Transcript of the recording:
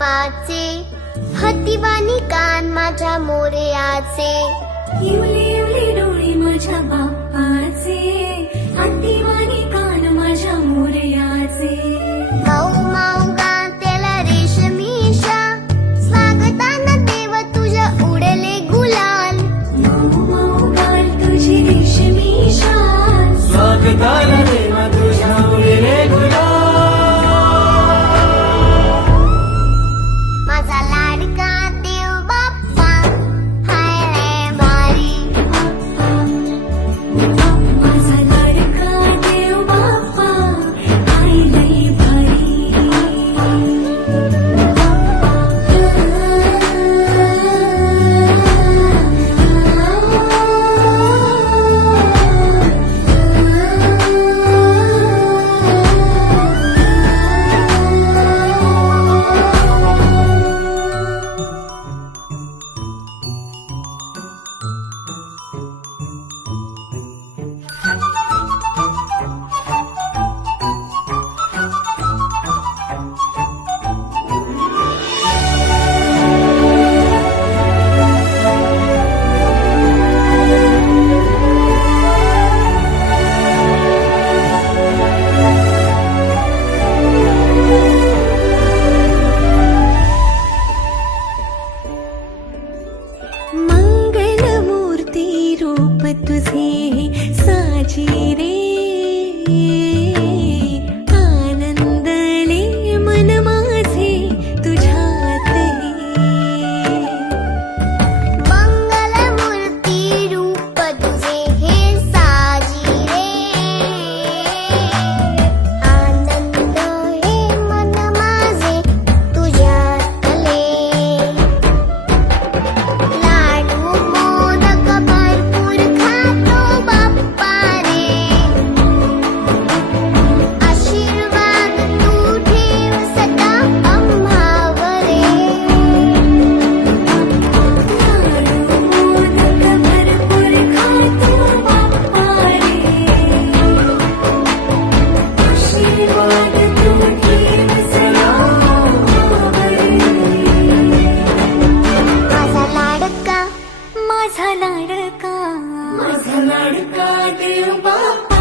बाप्पाचे, हत्तीवाणी कान माझ्या मोरयाचे, इवले इवले डोळे माझ्या बाप्पाचे, हत्तीवाणी कान माझ्या मोरयाचे. माऊ माऊ गातेला रेशमीशा, स्वागतानं देव तुझ्या उडले गुलाल. माऊ माऊ गाल तुझी रेशमी शाल, स्वागताला देवा तुझ्या उडले गुलाल. माझा लाडका देव बाप्पा हाय रे भारी. माझा लाडका देव बाप्पा आई लई भारी. मंगलमूर्ती रूप तुझे साजी रे, आनंदले मन माझे तुझ्यात हे. मंगलमूर्ती रूप तुझे हे साजी रे, आनंद हे मन माझे तुझ्यातले. लाडू मोदक भरपूर खातो बाप्पा रे, आशीर्वाद तू ठेव सदा आम्हावर रे. लाडू मोदक भरपूर खातो बाप्पा रे, आशीर्वाद तू ठेव सदा आम्हावर. माझा लाडका माझा लाडका देव बाप्पा